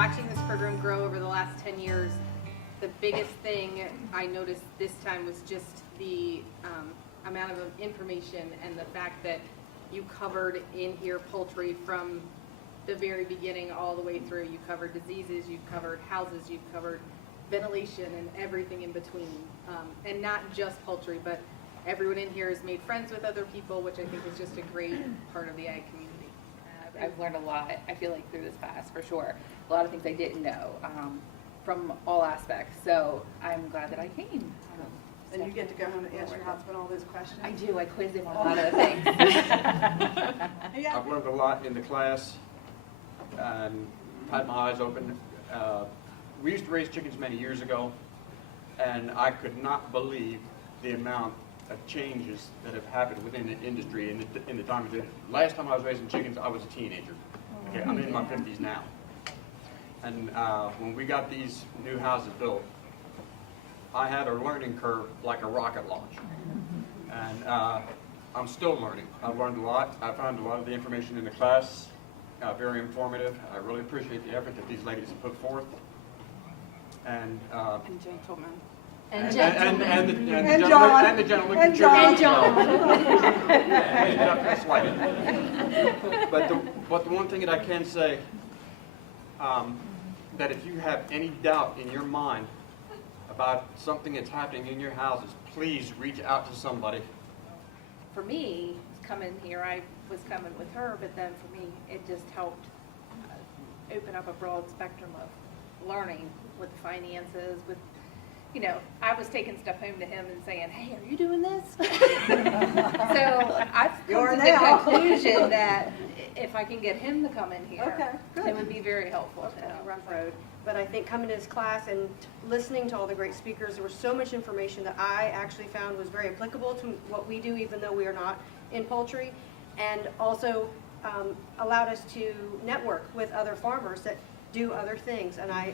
watching this program grow over the last 10 years, the biggest thing I noticed this time was just the amount of information and the fact that you covered in here poultry from the very beginning all the way through. You covered diseases, you've covered houses, you've covered ventilation and everything in between. And not just poultry, but everyone in here has made friends with other people, which I think is just a great part of the ag community. I've learned a lot, I feel like, through this class, for sure. A lot of things I didn't know from all aspects. So I'm glad that I came. And you get to go home and answer your husband all those questions? I do. I quiz him on a lot of things. Yeah. I've learned a lot in the class and had my eyes open. We used to raise chickens many years ago, and I could not believe the amount of changes that have happened within the industry in the time. Last time I was raising chickens, I was a teenager. Okay, I'm in my 50s now. And when we got these new houses built, I had a learning curve like a rocket launch. And I'm still learning. I've learned a lot. I found a lot of the information in the class very informative. I really appreciate the effort that these ladies have put forth. And Gentlemen. and John. the gentleman And John. That's slighted. But the one thing that I can say, that if you have any doubt in your mind about something that's happening in your houses, please reach out to somebody. For me, coming here, I was coming with her, but then for me, it just helped open up a broad spectrum of learning with finances, with, you know, I was taking stuff home to him and saying, hey, are you doing this? So I've come to the conclusion that if I can get him to come in here, Okay, good. it would be very helpful down the road. But I think coming to this class and listening to all the great speakers, there was so much information that I actually found was very applicable to what we do, even though we are not in poultry, and also allowed us to network with other farmers that do other things. And I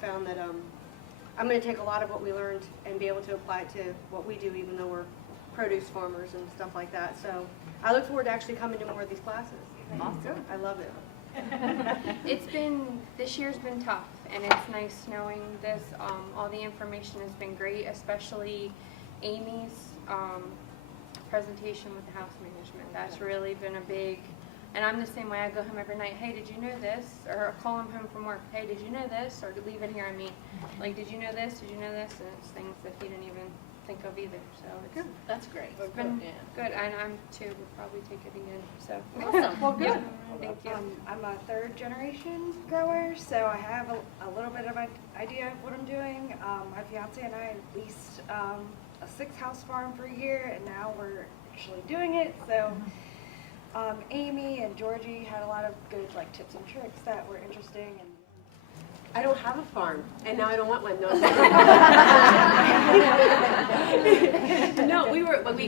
found that I'm going to take a lot of what we learned and be able to apply it to what we do, even though we're produce farmers and stuff like that. So I look forward to actually coming to more of these classes. Awesome. I love it. This year's been tough, and it's nice knowing this. All the information has been great, especially Amy's presentation with the house management. That's really been a big, and I'm the same way. I go home every night, hey, did you know this? Or I'll call him home from work, hey, did you know this? Or leave it here, I mean, like, did you know this? Did you know this? And it's things that he didn't even think of either. So it's That's great. it's been good, and I'm too. We'll probably take it again. So Awesome. Well, good. Yep. Thank you. I'm a third generation grower, so I have a little bit of an idea of what I'm doing. My fiance and I leased a 6-house farm for a year, and now we're actually doing it. So Amy and Georgie had a lot of good tips and tricks that were interesting. And I don't have a farm, and now I don't want one. No,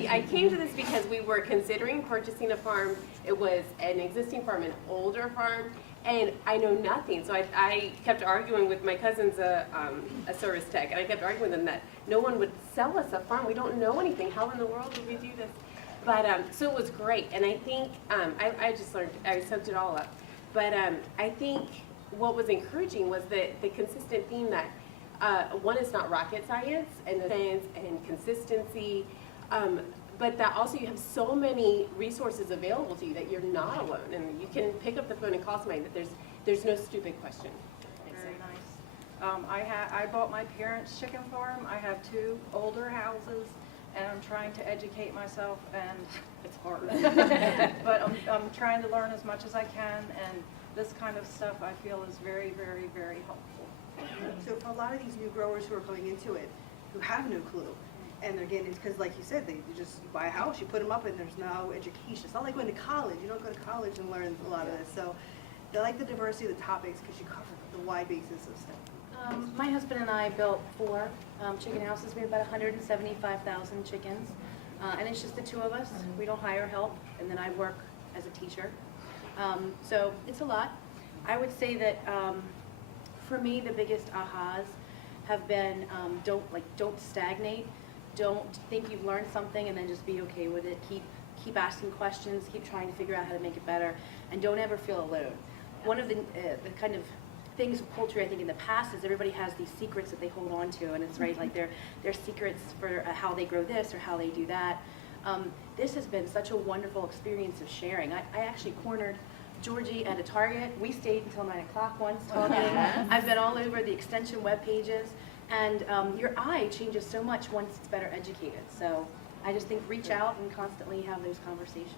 I came to this because we were considering purchasing a farm. It was an existing farm, an older farm, and I know nothing. So I kept arguing with my cousin's a service tech, and I kept arguing with them that no one would sell us a farm. We don't know anything. How in the world would we do this? But so it was great, and I think I just learned. I soaked it all up. But I think what was encouraging was the consistent theme that one is not rocket science and the science and consistency, but that also you have so many resources available to you that you're not alone, and you can pick up the phone and call somebody. That there's no stupid question. Very nice. I bought my parents' chicken farm. I have 2 older houses, and I'm trying to educate myself, and it's hard. But I'm trying to learn as much as I can, and this kind of stuff I feel is very, very, very helpful. So for a lot of these new growers who are coming into it, who have no clue, and they're getting into, because like you said, you buy a house, you put them up, and there's no education. It's not like going to college. You don't go to college and learn a lot of this. So they like the diversity of the topics because you cover the wide basis of stuff. My husband and I built 4 chicken houses. We have about 175,000 chickens, and it's just the 2 of us. We don't hire help, and then I work as a teacher. So it's a lot. I would say that for me, the biggest ahas have been don't stagnate. Don't think you've learned something and then just be okay with it. Keep asking questions. Keep trying to figure out how to make it better, and don't ever feel alone. One of the kind of things with poultry, I think in the past is everybody has these secrets that they hold on to, and it's right, like their secrets for how they grow this or how they do that. This has been such a wonderful experience of sharing. I actually cornered Georgie at a Target. We stayed until 9 o'clock once talking. I've been all over the extension web pages, and your eye changes so much once it's better educated. So I just think reach out and constantly have those conversations.